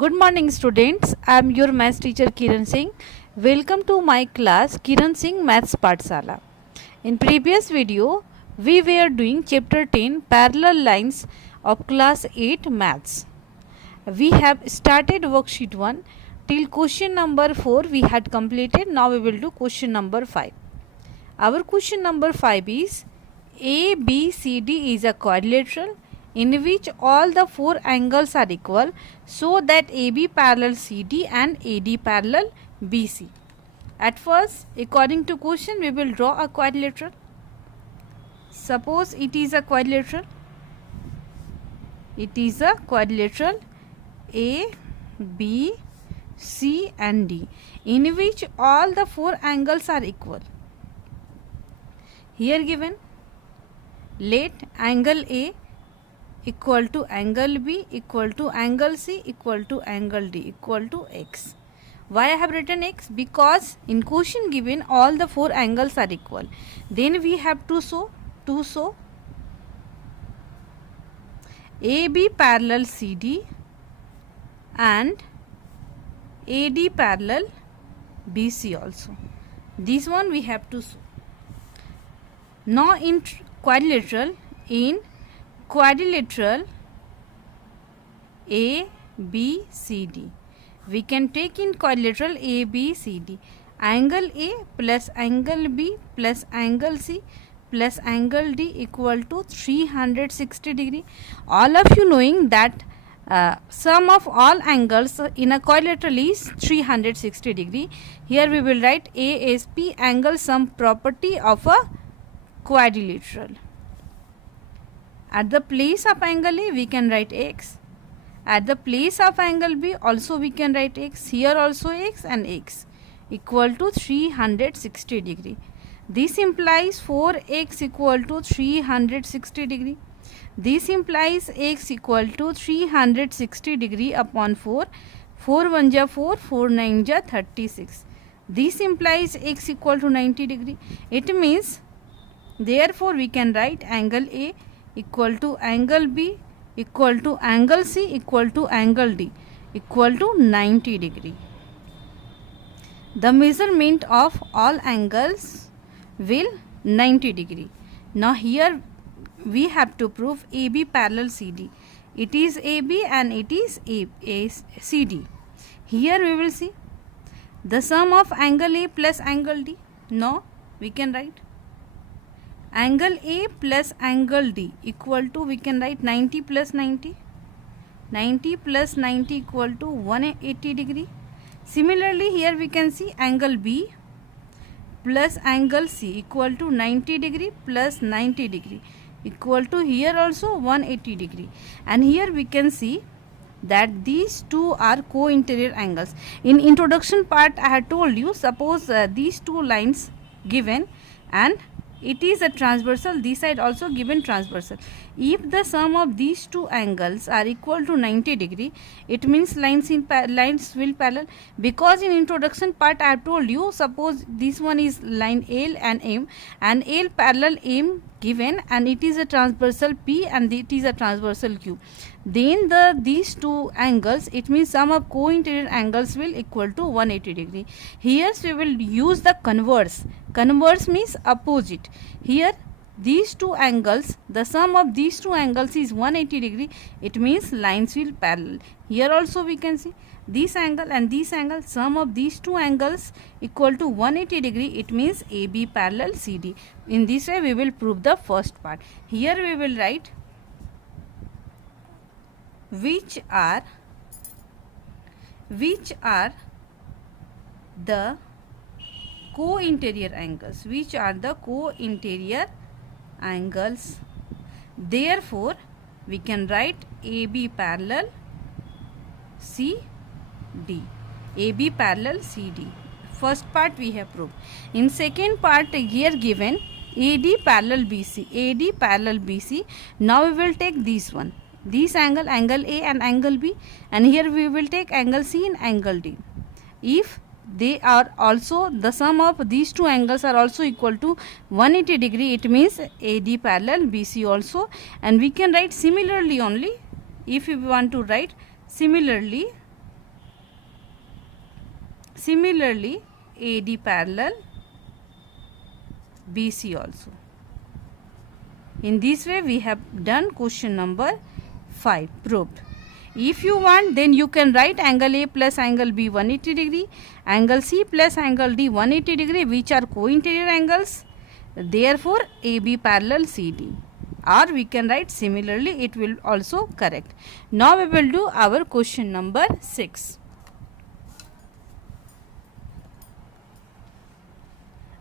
Good morning students, I am your maths teacher Kiran Singh. Welcome to my class Kiran Singh Maths Pathshala. In previous video, we were doing chapter 10 parallel lines of class 8 maths. We have started worksheet 1 till question number 4 we had completed. Now we will do question number 5. Our question number 5 is ABCD is a quadrilateral in which all the four angles are equal so that AB parallel CD and AD parallel BC. At first, according to question, we will draw a quadrilateral. Suppose it is a quadrilateral. It is a quadrilateral A, B, C and D in which all the four angles are equal. Here given, let angle A equal to angle B equal to angle C equal to angle D equal to X. Why I have written X? Because in question given all the four angles are equal. Then we have to show AB parallel CD and AD parallel BC also. This one we have to show. Now in quadrilateral A, B, C, D. We can take in quadrilateral A, B, C, D. Angle A plus angle B plus angle C plus angle D equal to 360 degree. All of you knowing that sum of all angles in a quadrilateral is 360 degree. Here we will write ASP, angle sum property of a quadrilateral. At the place of angle A, we can write X. At the place of angle B, also we can write X. Here also X and X equal to 360 degree. This implies 4X equal to 360 degree. This implies X equal to 360 degree upon 4. 4 1 ja 4, 4 9 ja 36. This implies X equal to 90 degree. It means, therefore, we can write angle A equal to angle B equal to angle C equal to angle D equal to 90 degree. The measurement of all angles will 90 degree. Now here we have to prove AB parallel CD. It is AB and it is CD. Here we will see the sum of angle A plus angle D. Now we can write angle A plus angle D equal to, we can write 90 plus 90. 90 plus 90 equal to 180 degree. Similarly, here we can see angle B plus angle C equal to 90 degree plus 90 degree equal to, here also 180 degree. And here we can see that these two are co-interior angles. In introduction part, I had told you, suppose these two lines given and it is a transversal, this side also given transversal. If the sum of these two angles are equal to 90 degree, it means lines will parallel. Because in introduction part I have told you, suppose this one is line L and M and L parallel M given and it is a transversal P and it is a transversal Q. Then these two angles, it means sum of co-interior angles will equal to 180 degree. Here we will use the converse. Converse means opposite. Here these two angles, the sum of these two angles is 180 degree. It means lines will parallel. Here also we can see this angle and this angle, sum of these two angles equal to 180 degree. It means AB parallel CD. In this way we will prove the first part. Here we will write which are the co-interior angles. Which are the co-interior angles? Therefore, we can write AB parallel CD. AB parallel CD. First part we have proved. In second part, here given AD parallel BC. AD parallel BC. Now we will take this one. This angle, angle A and angle B, and here we will take angle C and angle D. If they are also, the sum of these two angles are also equal to 180 degree, it means AD parallel BC also, and we can write similarly only. If we want to write similarly, Similarly, AD parallel BC also. In this way we have done question number 5 proved. If you want, then you can write angle A plus angle B 180 degree, angle C plus angle D 180 degree, which are co-interior angles. Therefore, AB parallel CD. Or we can write similarly, it will also correct. Now we will do our question number 6.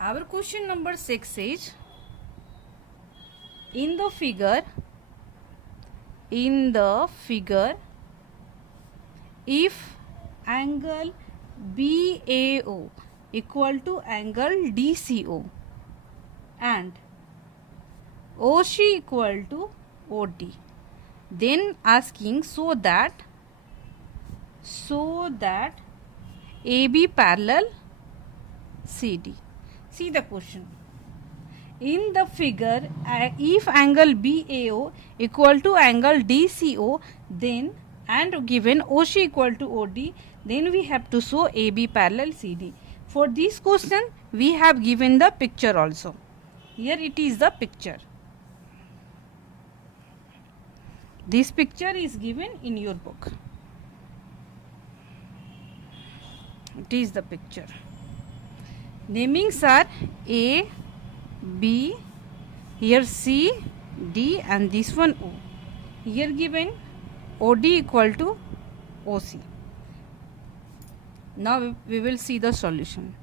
Our question number 6 is, in the figure, if angle BAO equal to angle DCO and OC equal to OD, then asking so that AB parallel CD. See the question. In the figure, if angle BAO equal to angle DCO, then and given OC equal to OD, then we have to show AB parallel CD. For this question, we have given the picture also. Here it is the picture. This picture is given in your book. It is the picture. Namings are A, B, here C, D, and this one O. Here given OD equal to OC. Now we will see the solution.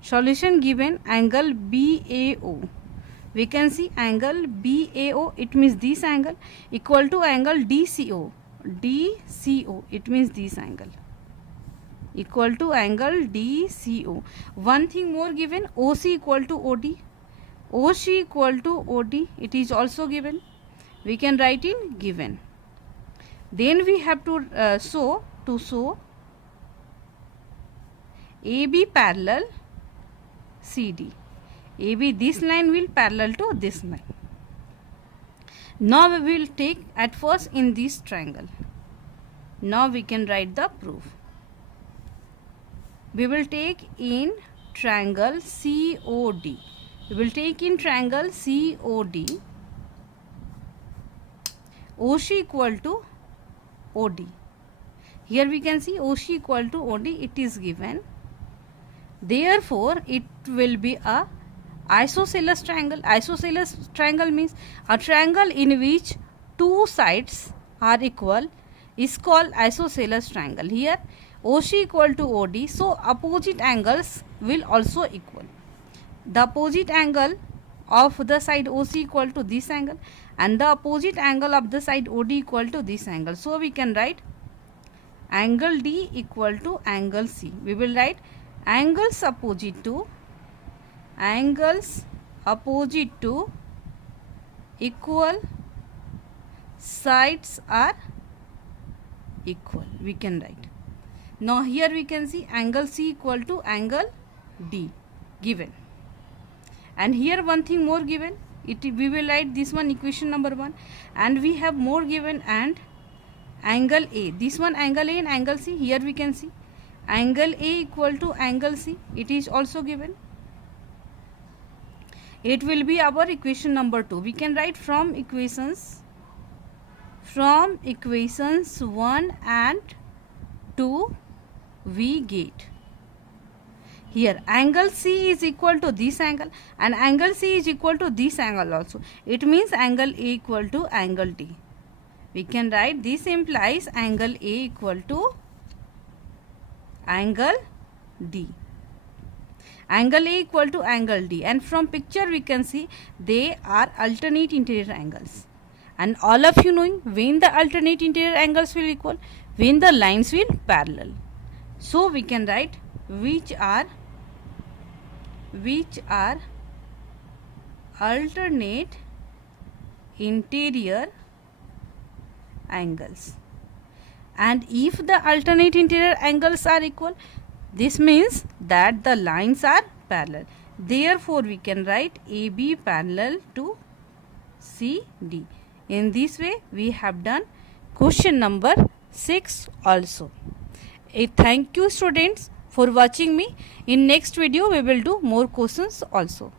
Solution given angle BAO. We can see angle BAO, it means this angle, equal to angle DCO. DCO, it means this angle, equal to angle DCO. One thing more given, OC equal to OD. OC equal to OD, it is also given. We can write in given. Then we have to show AB parallel CD. AB, this line will parallel to this line. Now we will take at first in this triangle. Now we can write the proof. We will take in triangle COD. We will take in triangle COD, OC equal to OD. Here we can see OC equal to OD, it is given. Therefore, it will be a isosceles triangle. Isosceles triangle means a triangle in which two sides are equal is called isosceles triangle. Here OC equal to OD, so opposite angles will also equal. The opposite angle of the side OC equal to this angle and the opposite angle of the side OD equal to this angle. So we can write angle D equal to angle C. We will write angles opposite to equal, sides are equal. We can write. Now here we can see angle C equal to angle D given. And here one thing more given, we will write this one equation number 1, and we have more given and angle A. This one angle A and angle C, here we can see angle A equal to angle C, it is also given. It will be our equation number 2. We can write from equations 1 and 2 we get. Here angle C is equal to this angle and angle C is equal to this angle also. It means angle A equal to angle D. We can write this implies angle A equal to angle D. Angle A equal to angle D, and from picture we can see they are alternate interior angles. And all of you knowing when the alternate interior angles will equal, when the lines will parallel. So we can write which are alternate interior angles. And if the alternate interior angles are equal, this means that the lines are parallel. Therefore, we can write AB parallel to CD. In this way, we have done question number 6 also. Thank you students for watching me. In next video we will do more questions also.